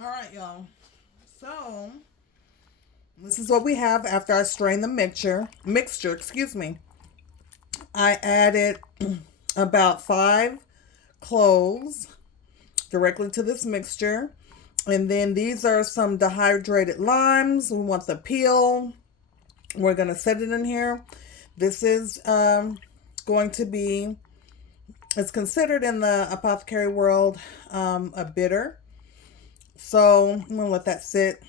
All right, y'all. So this is what we have after I strain the mixture, excuse me. I added about 5 cloves directly to this mixture. And then these are some dehydrated limes. We want the peel. We're going to set it in here. This is going to be, it's considered in the apothecary world a bitter. So I'm going to let that sit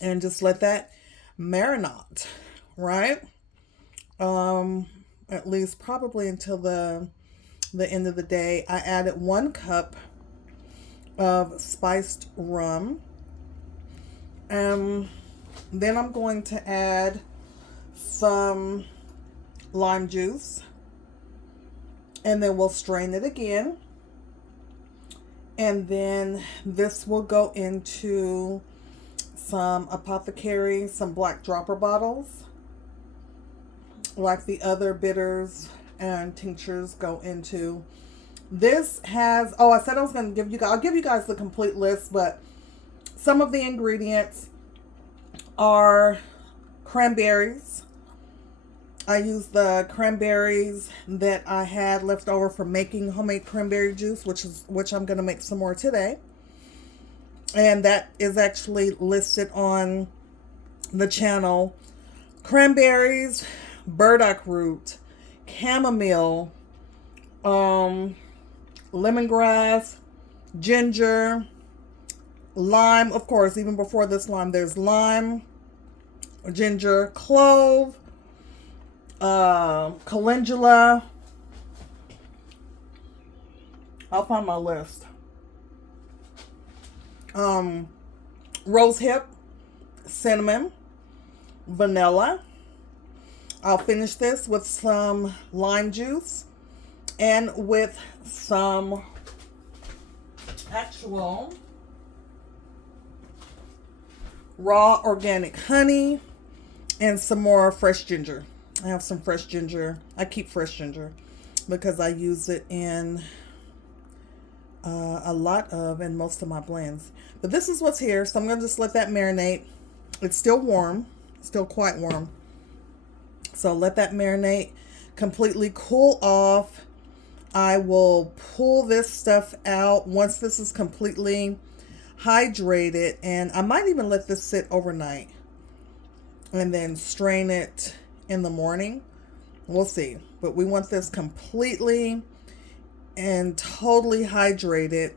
and just let that marinate, right? Um, at least probably until the end of the day. I added 1 cup of spiced rum. Um, then I'm going to add some lime juice, and then we'll strain it again. And then this will go into some apothecary, some black dropper bottles, like the other bitters and tinctures go into. This has, oh, I said I was going to give you guys, I'll give you guys the complete list, but some of the ingredients are cranberries. I used the cranberries that I had left over from making homemade cranberry juice, which I'm going to make some more today. And that is actually listed on the channel. Cranberries, burdock root, chamomile, lemongrass, ginger, lime. Of course, even before this lime, there's lime, ginger, clove, calendula. I'll find my list. Rosehip, cinnamon, vanilla. I'll finish this with some lime juice and with some actual raw organic honey and some more fresh ginger. I have some fresh ginger. I keep fresh ginger because I use it in a lot of and most of my blends. But this is what's here, so I'm going to just let that marinate. It's still warm, still quite warm. So let that marinate, completely cool off. I will pull this stuff out once this is completely hydrated, and I might even let this sit overnight and then strain it in the morning. We'll see. But we want this completely and totally hydrated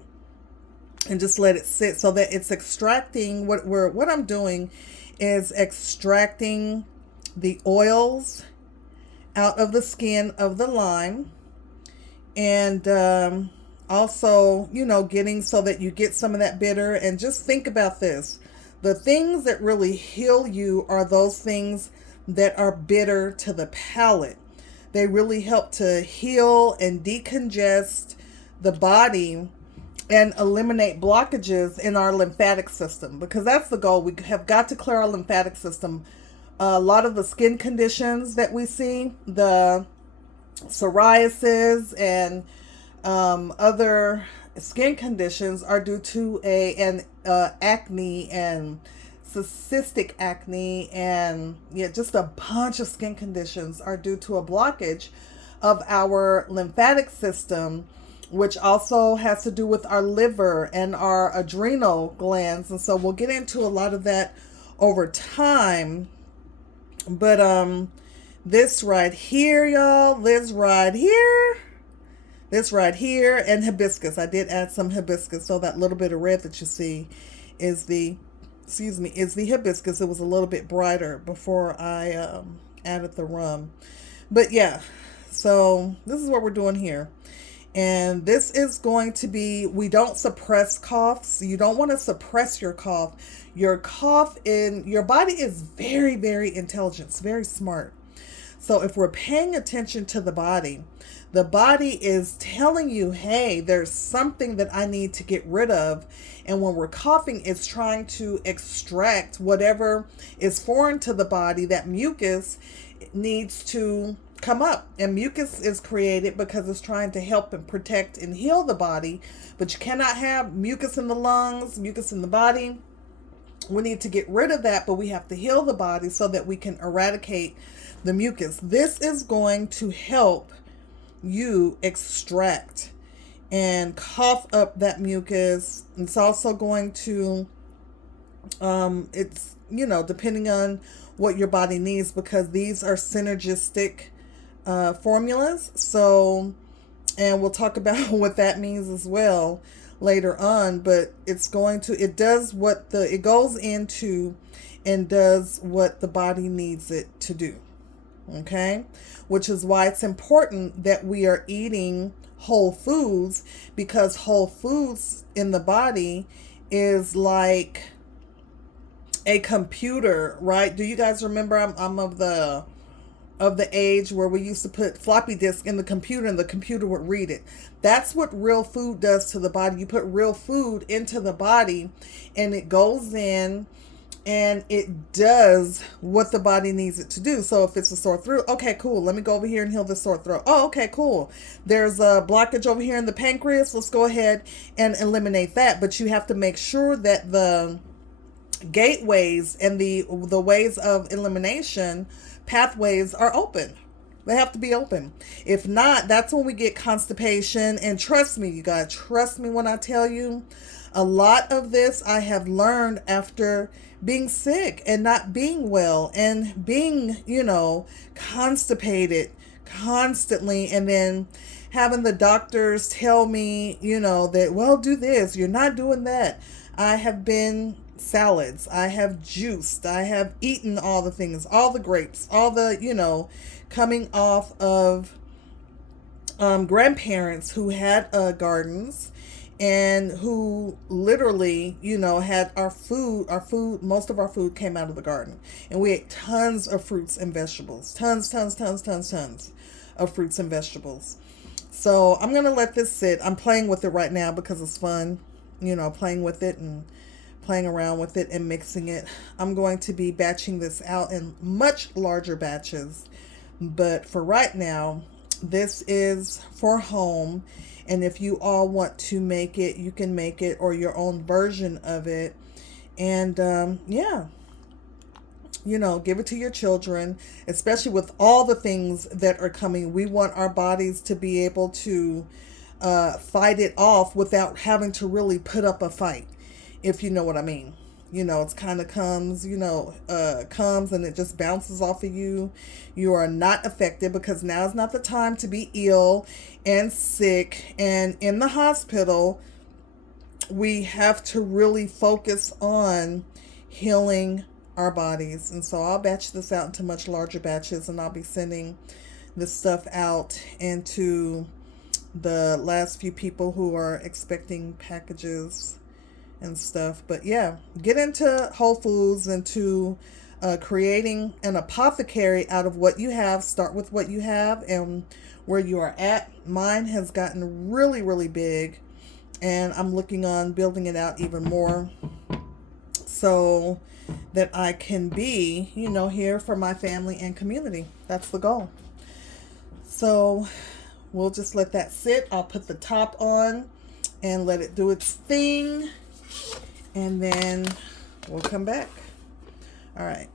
and just let it sit so that it's extracting what I'm doing is extracting the oils out of the skin of the lime, and also, getting so that you get some of that bitter. And just think about this. The things that really heal you are those things that are bitter to the palate. They really help to heal and decongest the body and eliminate blockages in our lymphatic system, because that's the goal. We have got to clear our lymphatic system. A lot of the skin conditions that we see, the psoriasis and other skin conditions, are due to acne and cystic acne, and just a bunch of skin conditions are due to a blockage of our lymphatic system, which also has to do with our liver and our adrenal glands. And so we'll get into a lot of that over time. But this right here, y'all, this right here, and hibiscus. I did add some hibiscus, so that little bit of red that you see is the hibiscus. It was a little bit brighter before I added the rum. But yeah, so this is what we're doing here. And this is going to be, we don't suppress coughs. You don't want to suppress your cough. Your body is very, very intelligent. It's very smart. So if we're paying attention to the body is telling you, hey, there's something that I need to get rid of. And when we're coughing, it's trying to extract whatever is foreign to the body. That mucus needs to come up. And mucus is created because it's trying to help and protect and heal the body. But you cannot have mucus in the lungs, mucus in the body. We need to get rid of that, but we have to heal the body so that we can eradicate the mucus. This is going to help you extract and cough up that mucus. It's also going to, it's, you know, depending on what your body needs, because these are synergistic formulas. So, and we'll talk about what that means as well later on, but it's going to, it does what it goes into and does what the body needs it to do. Okay, which is why it's important that we are eating whole foods, because whole foods in the body is like a computer, right? Do you guys remember? I'm of the age where we used to put floppy disk in the computer and the computer would read it. That's what real food does to the body. You put real food into the body and it goes in and it does what the body needs it to do. So if it's a sore throat, okay, cool. Let me go over here and heal this sore throat. Oh, okay, cool. There's a blockage over here in the pancreas. Let's go ahead and eliminate that. But you have to make sure that the gateways and the ways of elimination pathways are open. They have to be open. If not, that's when we get constipation. And trust me, you guys, trust me when I tell you, a lot of this I have learned after being sick and not being well and being, you know, constipated constantly, and then having the doctors tell me, you know, that, well, do this, you're not doing that. I have been salads, I have juiced, I have eaten all the things, all the grapes, all the, you know, coming off of grandparents who had gardens and who literally, you know, had our food, most of our food came out of the garden. And we ate tons of fruits and vegetables. Tons of fruits and vegetables. So I'm going to let this sit. I'm playing with it right now because it's fun, you know, playing with it and playing around with it and mixing it. I'm going to be batching this out in much larger batches. But for right now, this is for home. And if you all want to make it, you can make it, or your own version of it. And yeah, you know, give it to your children, especially with all the things that are coming. We want our bodies to be able to fight it off without having to really put up a fight, if you know what I mean. You know, it's kind of comes, you know, comes and it just bounces off of you. You are not affected, because now is not the time to be ill and sick and in the hospital. We have to really focus on healing our bodies. And so I'll batch this out into much larger batches, and I'll be sending this stuff out into the last few people who are expecting packages and stuff. But yeah, get into Whole Foods, into creating an apothecary out of what you have. Start with what you have and where you are at. Mine has gotten really, really big, and I'm looking on building it out even more so that I can be, you know, here for my family and community. That's the goal. So we'll just let that sit. I'll put the top on and let it do its thing, and then we'll come back. All right.